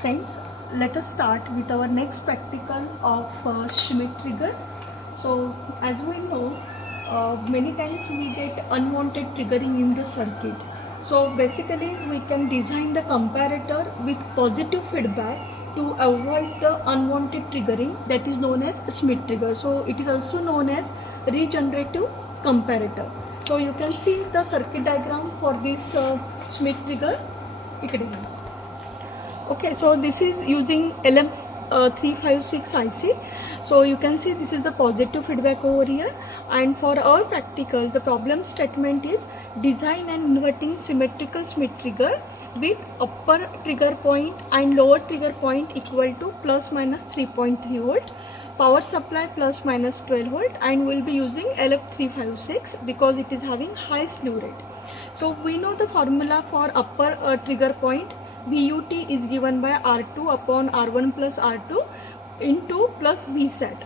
Friends, let us start with our next practical of Schmitt trigger. So as we know, many times we get unwanted triggering in the circuit. So basically we can design the comparator with positive feedback to avoid the unwanted triggering, that is known as Schmitt trigger. So it is also known as regenerative comparator. So you can see the circuit diagram for this Schmitt trigger. Okay, so this is using LM356 IC. So you can see this is the positive feedback over here, and for our practical the problem statement is design an inverting symmetrical Schmitt trigger with upper trigger point and lower trigger point equal to plus minus 3.3 volt, power supply plus minus 12 volt, and we will be using LF356 because it is having high slew rate. So we know the formula for upper trigger point. VUT is given by R2 upon R1 plus R2 into plus VSAT.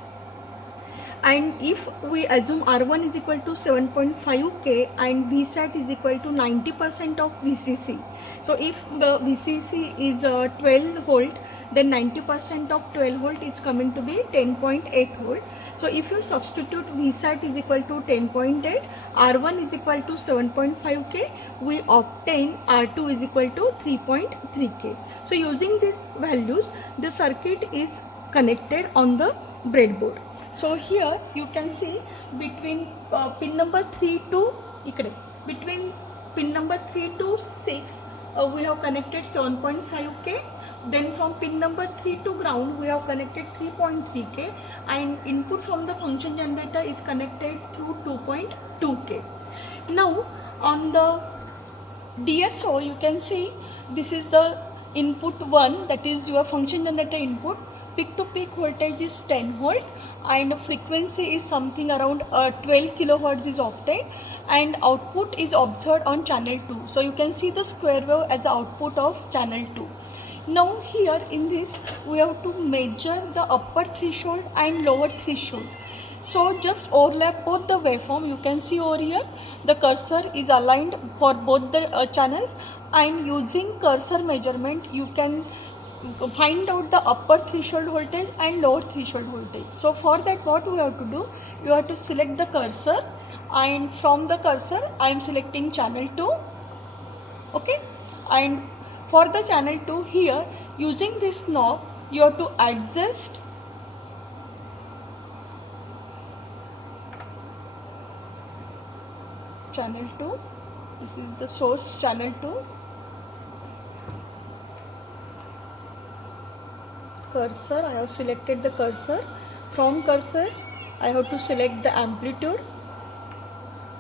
And if we assume R1 is equal to 7.5K and VSAT is equal to 90% of VCC. So if the VCC is 12 volt, then 90% of 12 volt is coming to be 10.8 volt. So if you substitute VSAT is equal to 10.8, R1 is equal to 7.5K, we obtain R2 is equal to 3.3K. So using these values, the circuit is connected on the breadboard. So here you can see between pin number 3 to between pin number 3 to 6 we have connected 7.5K. Then from pin number 3 to ground we have connected 3.3K, and input from the function generator is connected through 2.2K. Now on the DSO you can see this is the input 1, that is your function generator input. Peak to peak voltage is 10 volt and frequency is something around 12 kilohertz is obtained, and output is observed on channel 2. So you can see the square wave as the output of channel 2. Now here in this we have to measure the upper threshold and lower threshold. So just overlap both the waveform. You can see over here the cursor is aligned for both the channels, and using cursor measurement you can find out the upper threshold voltage and lower threshold voltage. So for that what we have to do, you have to select the cursor, and from the cursor I am selecting channel 2. Okay, and for the channel 2 here using this knob you have to adjust channel 2. This is the source channel 2. Cursor, I have selected the cursor. From cursor I have to select the amplitude.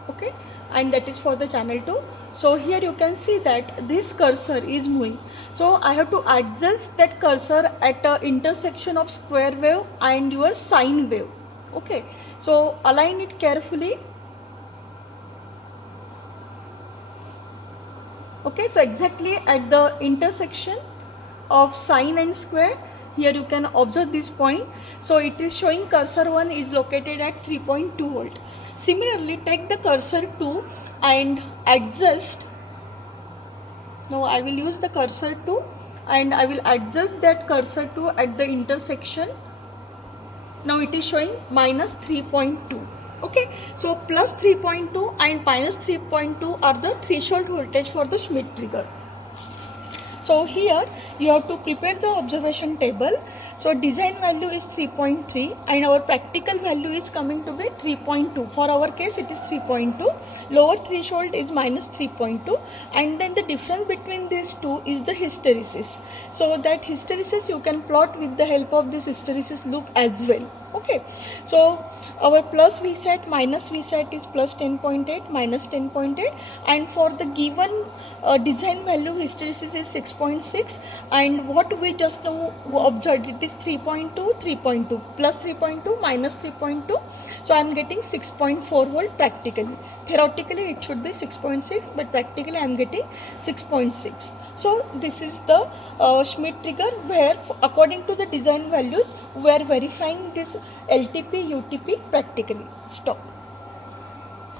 Okay, and that is for the channel 2. So here you can see that this cursor is moving. So I have to adjust that cursor at a intersection of square wave and your sine wave. Okay, so align it carefully. Okay, so exactly at the intersection of sine and square, here you can observe this point. So it is showing cursor 1 is located at 3.2 volt. Similarly, take the cursor 2 and adjust. Now I will use the cursor 2 and I will adjust that cursor 2 at the intersection. Now it is showing minus 3.2. Okay, so plus 3.2 and minus 3.2 are the threshold voltage for the Schmitt trigger. So here you have to prepare the observation table. So design value is 3.3 and our practical value is coming to be 3.2. For our case it is 3.2. Lower threshold is minus 3.2, and then the difference between these two is the hysteresis. So that hysteresis you can plot with the help of this hysteresis loop as well. Okay, so our plus VSAT minus VSAT is plus 10.8 minus 10.8, and for the given design value hysteresis is 6.6, and what we just now observed, it is 3.2 3.2 plus 3.2 minus 3.2. So I am getting 6.4 volt practically. Theoretically it should be 6.6, but practically I am getting 6.6. So this is the Schmitt trigger, where according to the design values we are verifying this LTP UTP practically. Stop.